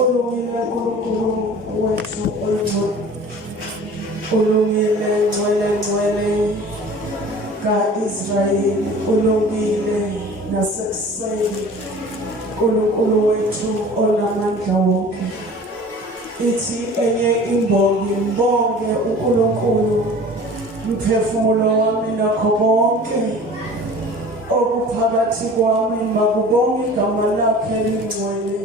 ulungile uNkulunkulu wethu oyingcwele, ulungile ngcwele ka-Israyeli, ulungile nasekuseni, uNkulunkulu wethu onamandla wonke. Ithi enye imbongi, mbonge uNkulunkulu mphefumulo wami nakho konke okuphakathi kwami, makubonge igama lakhe lingcwele.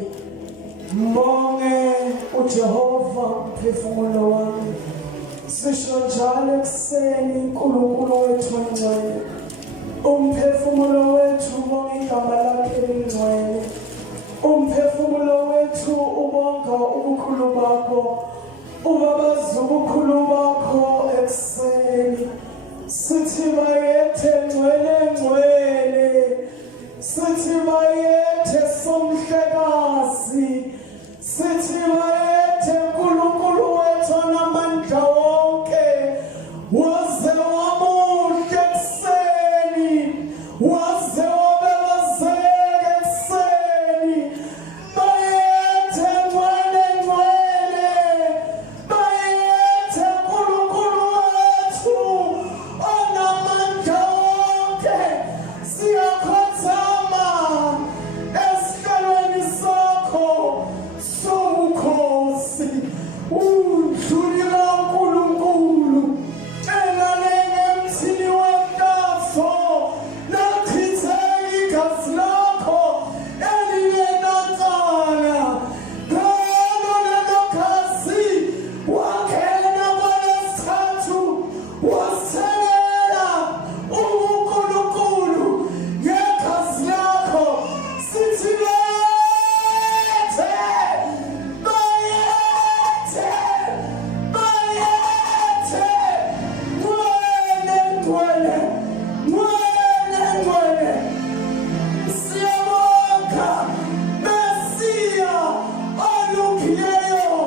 Mbonge uJehova mphefumulo wami. Sisho njalo ekuseni, uNkulunkulu wethu ongcwele, umphefumulo wethu ubonga igama lakhe lingcwele. Umphefumulo wethu ubonga ubukhulu bakho, ubabaza ubukhulu bakho ekuseni. Sithi bayethe ngcwele ngcwele, sithi bayethe somhlekazi, sithi bayethe uNkulunkulu wethu onamandla wonke. Waze wamuhle ekuseni, waze wabelazeke ekuseni. Bayethe ngcwele ngcwele, bayethe uNkulunkulu wethu onamandla wonke. Siyakhothama esihlalweni sakho sobukhosi. Udlulile uNkulunkulu elalele emthini wentafo, lachitheka igazi lakho elingenacala. Ngalo lelo gazi wangena kwalesithathu, wasengela uNkulunkulu ngegazi lakho. Sithi bayethe, bayethe, bayethe, ngcwele ngcwele, ngcwele ngcwele. Siyabonga Mesiya olungileyo,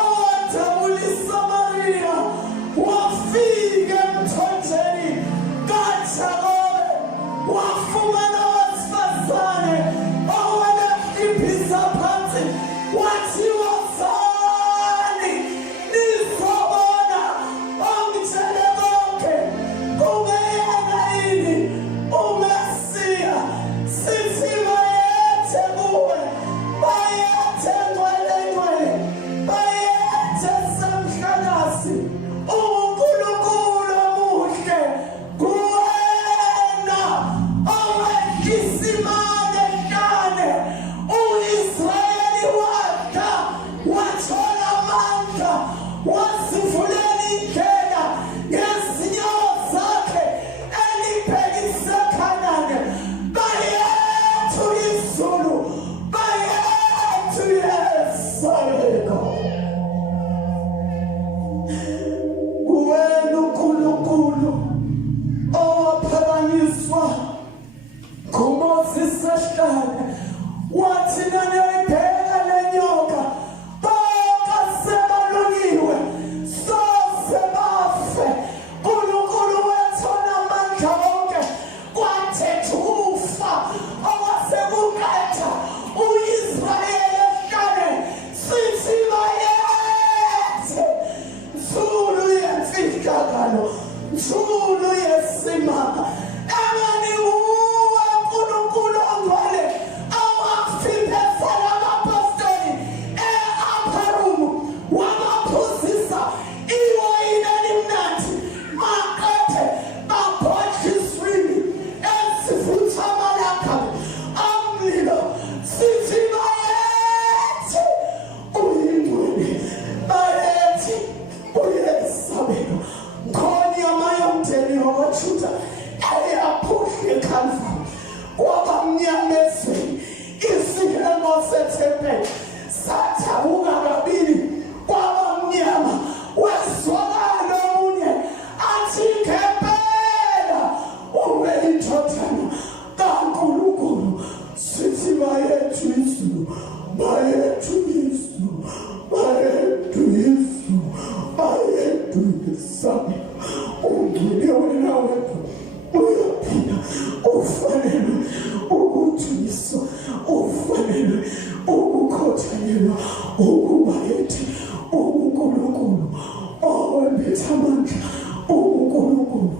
owajabulisa Maria, wafika emthonjeni kaJakobe, wafumana abesifazane owalehlipisa phansi, wathi wozani nizobona ongitshele konke. Kungeyena yini uMesiya? Sithi bayethe kuwe, bayethe ngcwele ngcwele, bayethe semhlakazi. uNkulunkulu omuhle, kuwena owehlisa imane ehlane. U-Israyeli wadla, wathola amandla, wazivulela indlela ngezinyawo zakhe elibhekise eKhanani. Bayethu izulu, bayethu yeSaleko. Kuwena uNkulunkulu owaphakanyiswa nguMoses esihlane, wathi naniyoyibheka le nyoka, bonke sebalungiwe, soze bafe. uNkulunkulu wethu onamandla wonke, kwathetha ukufa okwasekuqeda u-Israyeli esihlane. Sithi bayethe, nzulu yemfihlakalo, nzulu yesimanga. Engani uwe uNkulunkulu ongcwele, owafiphezela abapostoli e-upper room, wabaphuzisa iwayini elimnandi, maqede babhodla iswini esivutha amalakha omlilo. Sithi bayethe uyingcwele, bayethe uyesabelo. Nkhoni yamayomndeni wakwaJuda eyaphuhla eKhalvari, kwaba mnyama ezweni. Isihengo sethempeli sathabuka kabili, kwaba mnyama. Wezwakala omunye athi, ngempela ube indodana kaNkulunkulu. Sithi bayethu izulu, bayethu izulu, bayethu izulu, bayethu isabelo. Ungcwele wena wethu, uyaphila, ufanele ukuthuyiswa, ufanele ukukhothelelwa. ukuba yethi uNkulunkulu owembetha amandla, uNkulunkulu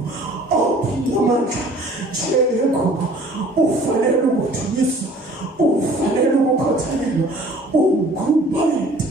ophinda amandla njengekho, ufanele ukuthunyiswa, ufanele ukukhothalelwa, uNkulunkulu